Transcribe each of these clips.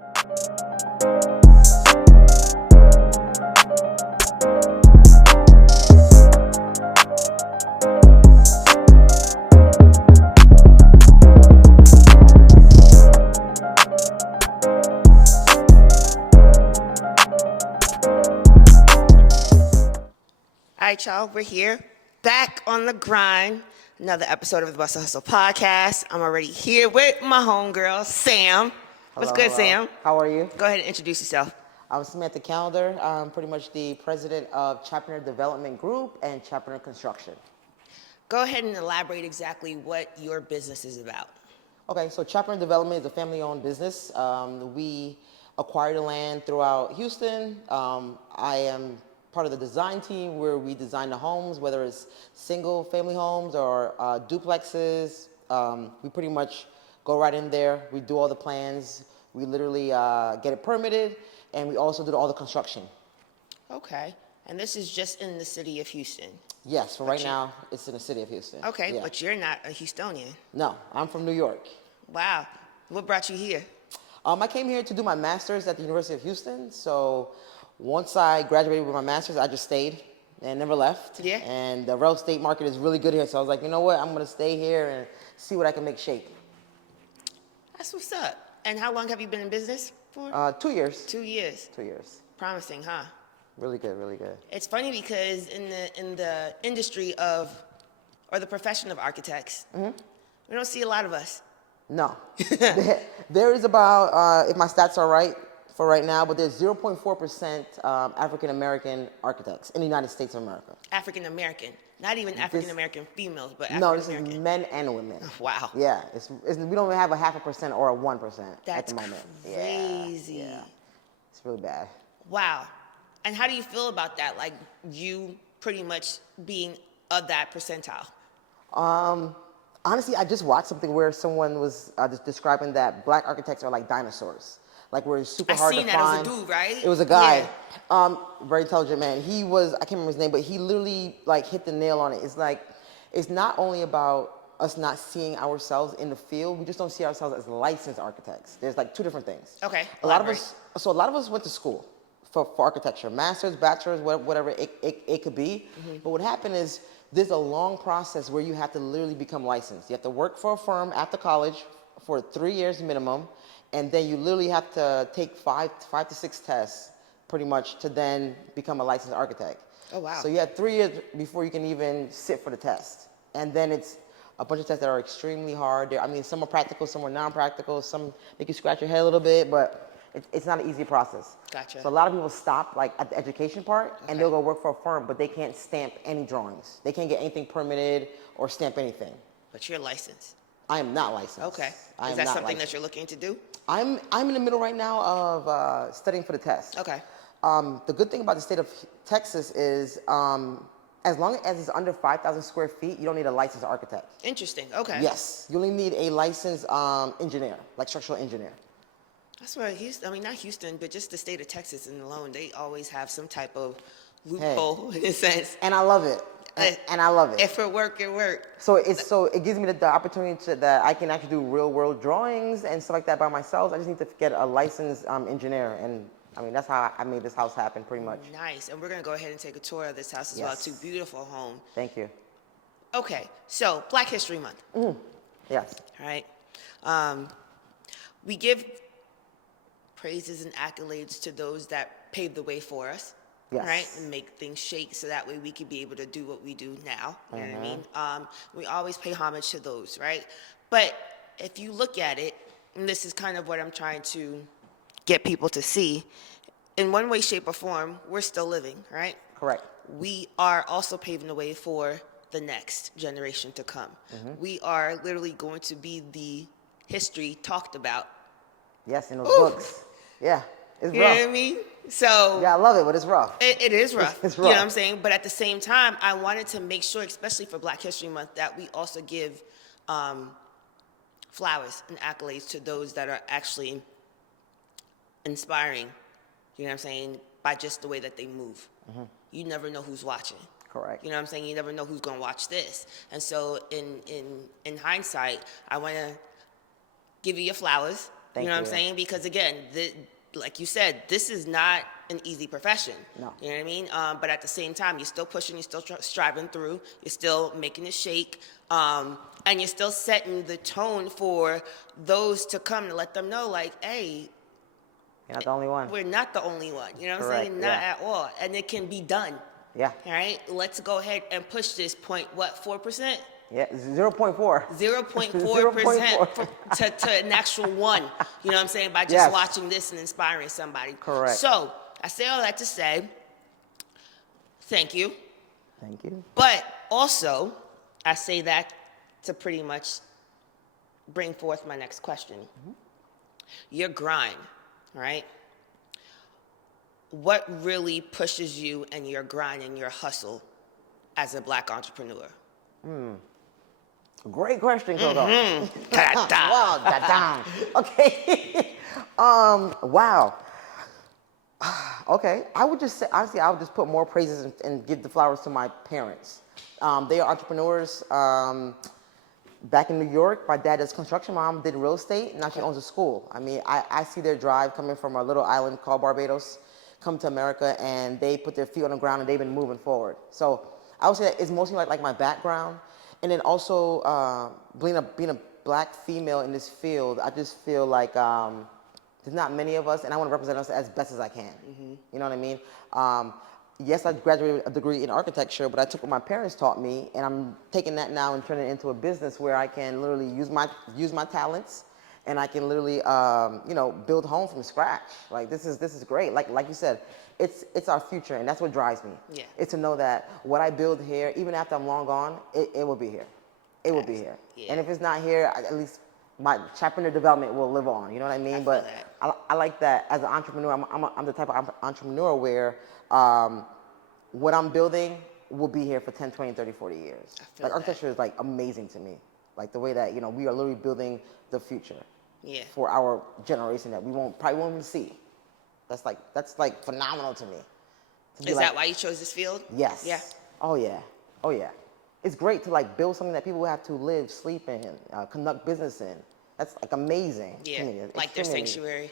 All right, y'all, we're here, back on the grind. Another episode of the Bustle Hustle podcast. I'm already here with my homegirl, Sam. What's good, Hello. Sam? How are you? Go ahead and introduce yourself. I'm Samantha Callender. I'm pretty much the president of Choppin Development Group and Choppin Construction. Go ahead and elaborate exactly what your business is about. Okay, so Choppin Development is a family-owned business. We acquire the land throughout Houston. I am part of the design team where we design the homes, whether it's single-family homes or duplexes. We pretty much go right in there. We do all the plans. We literally get it permitted, and we also do all the construction. Okay. And this is just in the city of Houston. Yes, for right now, it's in the city of Houston. Okay, Yeah. but you're not a Houstonian. No, I'm from New York. Wow. What brought you here? I came here to do my master's at the University of Houston. So once I graduated with my master's, I just stayed and never left. Yeah. And the real estate market is really good here. So I was like, you know what? I'm going to stay here and see what I can make shape. That's what's up. And how long have you been in business for? 2 years. 2 years. 2 years. Promising, huh? Really good, really good. It's funny because in the industry of, or the profession of architects, we don't see a lot of us. No. There is about, if my stats are right for right now, but there's 0.4% African-American architects in the United States of America. African-American. Not even African-American females, but No, this African-American. is men and women. Wow. Yeah, we don't even have a 0.5% or a 1% at That's the moment. crazy. Yeah, it's really bad. Wow. And how do you feel about that? Like you pretty much being of that percentile? Honestly, I just watched something where someone was just describing that black architects are like dinosaurs. Like we're super hard to find. I seen that. It was a dude, right? It was a guy. Yeah. Very intelligent man. He was, I can't remember his name, but he literally like hit the nail on it. It's like, it's not only about us not seeing ourselves in the field, we just don't see ourselves as licensed architects. There's like two different things. Okay. A lot of us went to school for architecture, master's, bachelor's, whatever it could be. But what happened is there's a long process where you have to literally become licensed. You have to work for a firm after college for 3 years minimum, and then you literally have to take five to six tests pretty much to then become a licensed architect. Oh, wow. So you have 3 years before you can even sit for the test. And then it's a bunch of tests that are extremely hard. I mean, some are practical, some are non-practical, some make you scratch your head a little bit, but it's not an easy process. Gotcha. So a lot of people stop like at the education part, and they'll go work for a firm, but they can't stamp any drawings. They can't get anything permitted or stamp anything. But you're licensed. I am not licensed. Okay. I Is am that not something licensed. that you're looking to do? I'm in the middle right now of studying for the test. Okay. The good thing about the state of Texas is as long as it's under 5,000 square feet, you don't need a licensed architect. Interesting. Okay. Yes, you only need a licensed engineer, like structural engineer. That's why Houston, I mean, not Houston, but just the state of Texas and alone, they always have some type of loophole in a sense. And I love it. And I love it. If it work, it work. So it gives me the opportunity that I can actually do real world drawings and stuff like that by myself. I just need to get a licensed engineer, and I mean that's how I made this house happen pretty much. Nice. And we're gonna go ahead and take a tour of this house as well. It's a beautiful home. Thank you. Okay, so Black History Month. Yes. All right. We give praises and accolades to those that paved the way for us. Yes. Right? And make things shake so that way we can be able to do what we do now. You know what I mean? We always pay homage to those, right? But if you look at it, and this is kind of what I'm trying to get people to see, in one way, shape, or form, we're still living, right? Correct. We are also paving the way for the next generation to come. We are literally going to be the history talked about. Yes, in those books. Yeah. It's You rough. know what I mean? So Yeah, I love it, but it's rough. it is rough. It's You know rough. what I'm saying? But at the same time, I wanted to make sure, especially for Black History Month, that we also give flowers and accolades to those that are actually inspiring, you know what I'm saying, by just the way that they move. You never know who's watching. Correct. You know what I'm saying? You never know who's going to watch this. And so in hindsight, I want to give you your flowers. Thank you know what I'm you. saying? Because again, like you said, this is not an easy profession. No. You know what I mean? But at the same time, you're still pushing, you're still striving through, you're still making it shake, and you're still setting the tone for those to come to let them know, like, hey, You're not the only one. we're not the only one. You know what I'm Correct, saying? yeah. Not at all. And it can be done. Yeah. All right? Let's go ahead and push this point, what, 4%? Yeah, 0.4. 0.4% to an actual one. You know what I'm saying? By just Yes. watching this and inspiring somebody. Correct. So I say all that to say, thank you. Thank you. But also, I say that to pretty much bring forth my next question. Your grind, right? What really pushes you and your grind and your hustle as a Black entrepreneur? Great question, Coco. Ta-da. Wow, da-dum. Okay. Wow. Okay. I would just say, honestly, I would just put more praises and give the flowers to my parents. They are entrepreneurs. Back in New York, my dad does construction. My mom did real estate. Now she owns a school. I mean, I see their drive coming from a little island called Barbados, come to America, and they put their feet on the ground and they've been moving forward. So I would say that it's mostly like my background. And then also being a Black female in this field, I just feel like there's not many of us, and I want to represent us as best as I can. You know what I mean? Yes, I graduated a degree in architecture, but I took what my parents taught me, and I'm taking that now and turning it into a business where I can literally use my talents, and I can literally build home from scratch. Like this is great. Like you said, it's our future, and that's what drives me. Yeah. It's to know that what I build here, even after I'm long gone, it will be here. It will be here. Yeah. And if it's not here, at least my chapter development will live on. You know what I mean? But I like that as an entrepreneur. I'm the type of entrepreneur where what I'm building will be here for 10, 20, 30, 40 years. Like architecture is like amazing to me. Like the way that, we are literally building the future for our generation that we probably won't even see. That's like phenomenal to me. Is that why you chose this field? Yes. Yeah. Oh yeah. Oh yeah. It's great to like build something that people have to live, sleep in, conduct business in. That's like amazing. Yeah. To me. Like their Extremely amazing. sanctuary.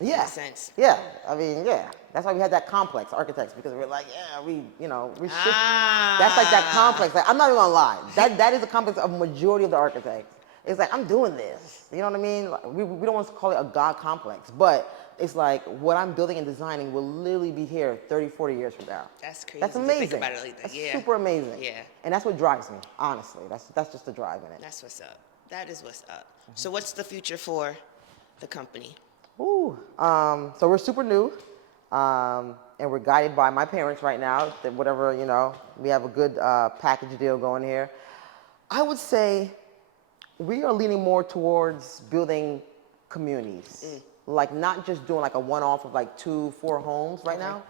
Yeah. In a sense. Yeah. I mean, yeah. That's why we had that complex, architects, because we're like, yeah, we should. That's like that complex. Like, I'm not even gonna lie. That is the complex of majority of the architects. It's like, I'm doing this. You know what I mean? Like, we don't want to call it a God complex, but it's like what I'm building and designing will literally be here 30, 40 years from now. That's crazy. That's to amazing. think about it like that. That's Yeah. super amazing. Yeah. And that's what drives me, honestly. That's just the drive in it. That's what's up. That is what's up. So what's the future for the company? Ooh. So we're super new. And we're guided by my parents right now. That whatever, we have a good package deal going here. I would say we are leaning more towards building communities. Like not just doing like a one-off of like 2, 4 homes right now.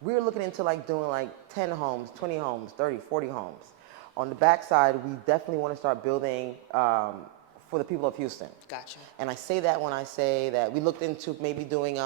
We're looking into like doing like 10 homes, 20 homes, 30, 40 homes. On the backside, we definitely want to start building for the people of Houston. Gotcha. And I say that when I say that we looked into maybe doing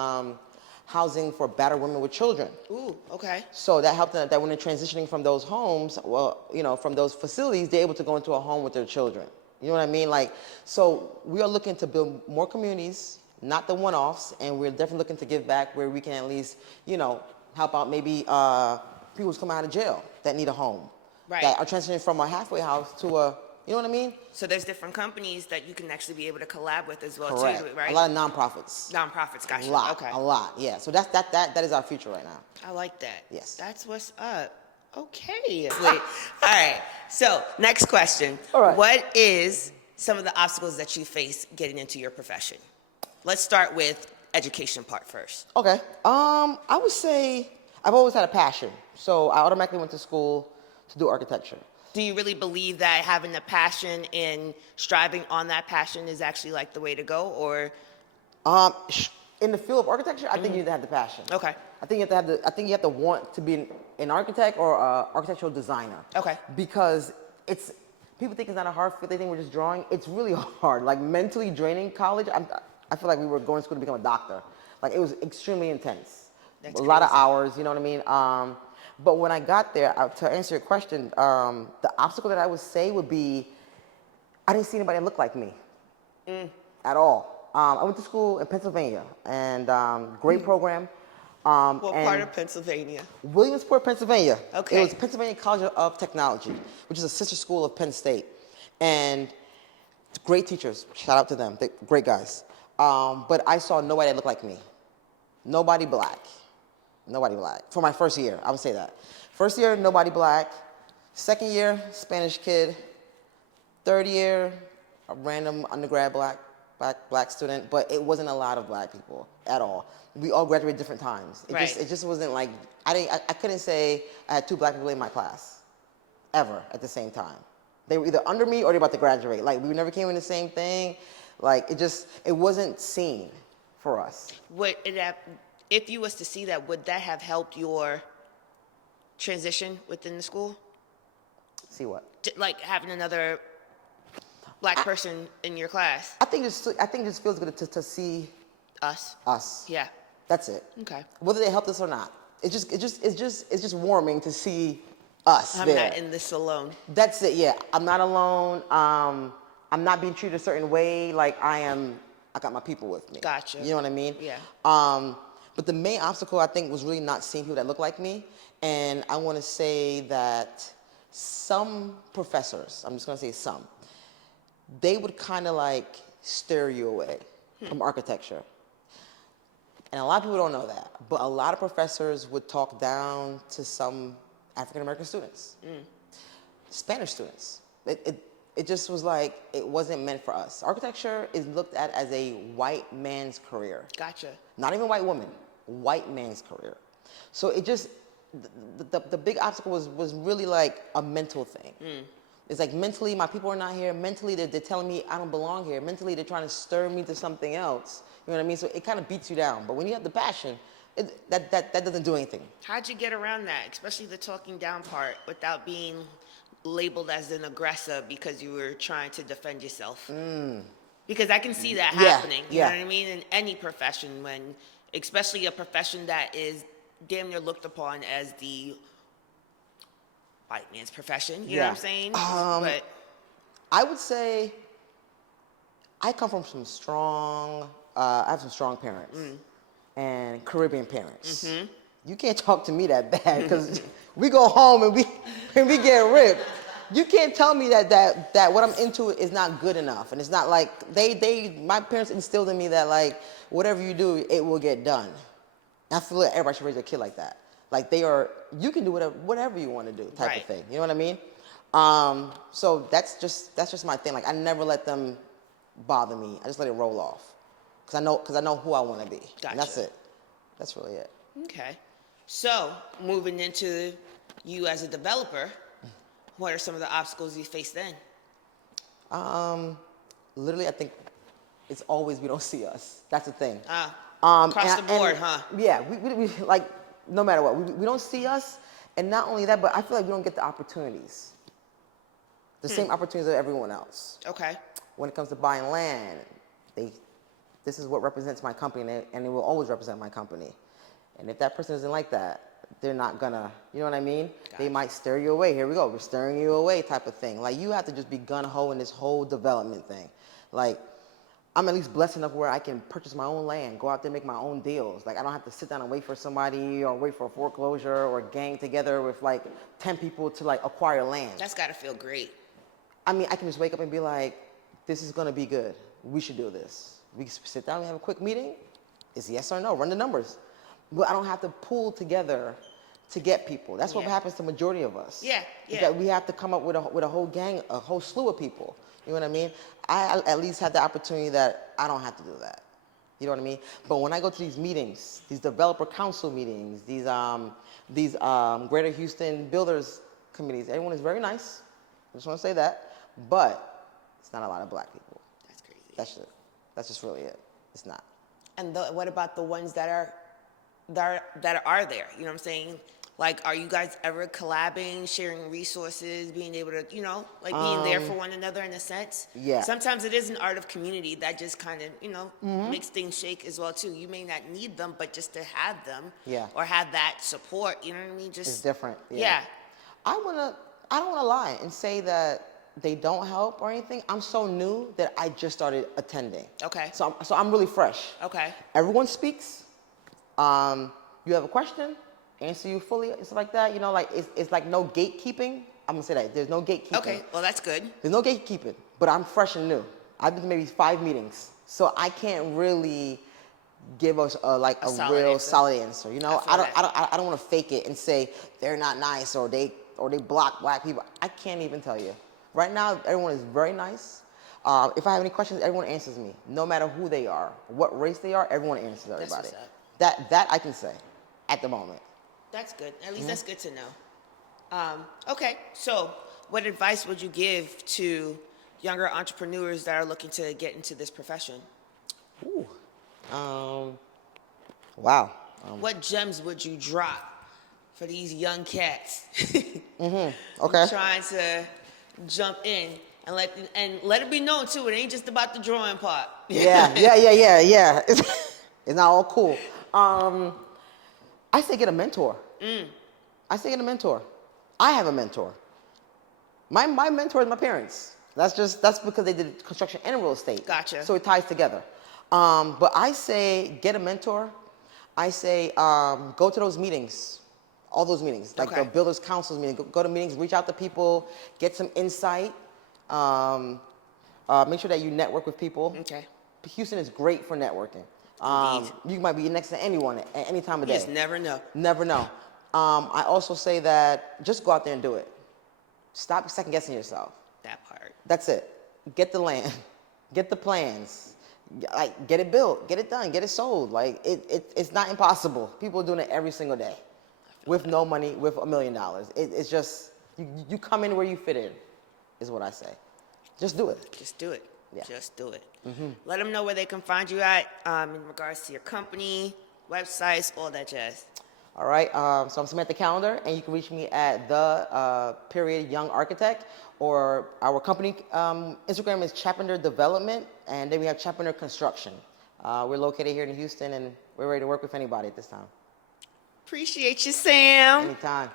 housing for battered women with children. Ooh, okay. So that helped them, that when they're transitioning from those homes, from those facilities, they're able to go into a home with their children. You know what I mean? Like, so we are looking to build more communities, not the one-offs, and we're definitely looking to give back where we can at least, help out maybe people who's coming out of jail that need a home. Right. That are transitioning from a halfway house to a, you know what I mean? So there's different companies that you can actually be able to collab with as well Correct. too, right? A lot of nonprofits. Nonprofits, gotcha. A lot. Okay. A lot. Yeah. So that is our future right now. I like that. Yes. That's what's up. Okay. Wait. All right. So next question. All right. What is some of the obstacles that you face getting into your profession? Let's start with education part first. Okay. I would say I've always had a passion. So I automatically went to school to do architecture. Do you really believe that having a passion and striving on that passion is actually like the way to go, or? In the field of architecture, I think you need to have the passion. Okay. I think you have to want to be an architect or an architectural designer. Okay. Because people think it's not a hard field. They think we're just drawing. It's really hard. Like mentally draining college. I feel like we were going to school to become a doctor. Like it was extremely intense. That's a lot of crazy. hours. You know what I mean? But when I got there, to answer your question, the obstacle that I would say would be I didn't see anybody that looked like me at all. I went to school in Pennsylvania, and great program. What part And of Pennsylvania? Williamsport, Pennsylvania. It was Okay. Pennsylvania College of Technology, which is a sister school of Penn State. And great teachers. Shout out to them. They're great guys. But I saw nobody that looked like me. Nobody black. Nobody black. For my first year, I would say that. First year, nobody black. Second year, Spanish kid. Third year, a random undergrad black student. But it wasn't a lot of black people at all. We all graduated different times. Right. It just wasn't like I couldn't say I had 2 black people in my class ever at the same time. They were either under me or they were about to graduate. Like we never came in the same thing. Like it wasn't seen for us. Would it have, if you was to see that, would that have helped your transition within the school? See what? Like having another black person in your class? I think it just feels good to see Us? us. Yeah. That's it. Okay. Whether they helped us or not, it's just warming to see us I'm there. not in this alone. That's it. Yeah, I'm not alone. I'm not being treated a certain way. Like I got my people with me. Gotcha. You know what I mean? Yeah. But the main obstacle I think was really not seeing people that look like me, and I want to say that some professors, I'm just going to say some, they would kind of like steer you away from architecture. And a lot of people don't know that, but a lot of professors would talk down to some African American students, Spanish students. It just was like it wasn't meant for us. Architecture is looked at as a white man's career. Gotcha. Not even white woman, white man's career. So it just the big obstacle was really like a mental thing. It's like mentally, my people are not here. Mentally, they're telling me I don't belong here. Mentally, they're trying to stir me to something else. You know what I mean? So it kind of beats you down. But when you have the passion, that doesn't do anything. How'd you get around that, especially the talking down part, without being labeled as an aggressor because you were trying to defend yourself? Because I can see that Yeah, happening. You yeah. know what I mean? In any profession, when, especially a profession that is damn near looked upon as the white man's profession. You know what I'm saying? But I would say I come from some strong, I have some strong parents and Caribbean parents. You can't talk to me that bad because we go home and we get ripped. You can't tell me that what I'm into is not good enough. And it's not like my parents instilled in me that like whatever you do, it will get done. And I feel like everybody should raise their kid like that. Like you can do whatever you want to do type of thing. You know what I mean? So that's just my thing. Like I never let them bother me. I just let it roll off. Cause I know who I want to be. Gotcha. And that's it. That's really it. okay. So moving into you as a developer, what are some of the obstacles you face then? Literally, I think it's always we don't see us. That's the thing. Across the board, and, huh? Yeah, we like no matter what, we don't see us, and not only that, but I feel like we don't get the opportunities, the same opportunities as everyone else. Okay. When it comes to buying land, this is what represents my company, and it will always represent my company. And if that person isn't like that, they're not gonna, you know what I mean? Gotcha. They might steer you away. Here we go, we're steering you away type of thing. Like you have to just be gun-ho in this whole development thing. Like I'm at least blessed enough where I can purchase my own land, go out there and make my own deals. Like I don't have to sit down and wait for somebody or wait for a foreclosure or gang together with like 10 people to like acquire land. That's got to feel great. I mean, I can just wake up and be like, this is gonna be good. We should do this. We can sit down and have a quick meeting. It's yes or no, run the numbers. But I don't have to pull together to get people. That's what happens to the majority of us. Yeah, yeah. That we have to come up with a whole gang, a whole slew of people. You know what I mean? I at least have the opportunity that I don't have to do that. You know what I mean? But when I go to these meetings, these developer council meetings, these Greater Houston Builders Committees, everyone is very nice. I just want to say that. But it's not a lot of black people. That's crazy. That's just really it. It's not. And what about the ones that are there? You know what I'm saying? Like, are you guys ever collabing, sharing resources, being able to, being there for one another in a sense? Yeah. Sometimes it is an art of community that just kind of, makes things shake as well too. You may not need them, but just to have them, or have that support, you know what I mean? Just It's different. yeah. I don't want to lie and say that they don't help or anything. I'm so new that I just started attending. Okay. So I'm really fresh. Okay. Everyone speaks. You have a question, answer you fully. It's like that. You know, like it's like no gatekeeping. I'm gonna say that there's no gatekeeping. Okay. Well, that's good. There's no gatekeeping. But I'm fresh and new. I've been to maybe 5 meetings, so I can't really give us a solid real answer. solid answer. You know, I feel that. I don't want to fake it and say they're not nice or they block black people. I can't even tell you. Right now, everyone is very nice. If I have any questions, everyone answers me. No matter who they are, what race they are, everyone answers everybody. That's what's That I can say at the moment. That's good. At least that's good to know. Okay. So, what advice would you give to younger entrepreneurs that are looking to get into this profession? Ooh. Wow. What gems would you drop for these young cats? Okay. Trying to jump in and let it be known too. It ain't just about the drawing part. Yeah. It's not all cool. I say get a mentor. I say get a mentor. I have a mentor. My mentor is my parents. That's because they did construction and real estate. Gotcha. So it ties together. But I say get a mentor. I say go to those meetings, all those meetings, like the builders councils meeting. Go to meetings, reach out to people, get some insight. Make sure that you network with people. Okay. Houston is great for networking. You might be next to anyone at any time of day. You just never know. Never know. I also say that just go out there and do it. Stop second guessing yourself. That part. That's it. Get the land, get the plans, like get it built, get it done, get it sold. Like it's not impossible. People are doing it every single day, with no money, with $1 million. It's just you come in where you fit in, is what I say. Just do it. Just do it. Yeah. Just do it. Let them know where they can find you at in regards to your company, websites, all that jazz. All right, so I'm Samantha Callender, and you can reach me at _young architect, or our company Instagram is Choppin Development, and then we have Choppin Construction. We're located here in Houston, and we're ready to work with anybody at this time. Appreciate you, Sam. Anytime.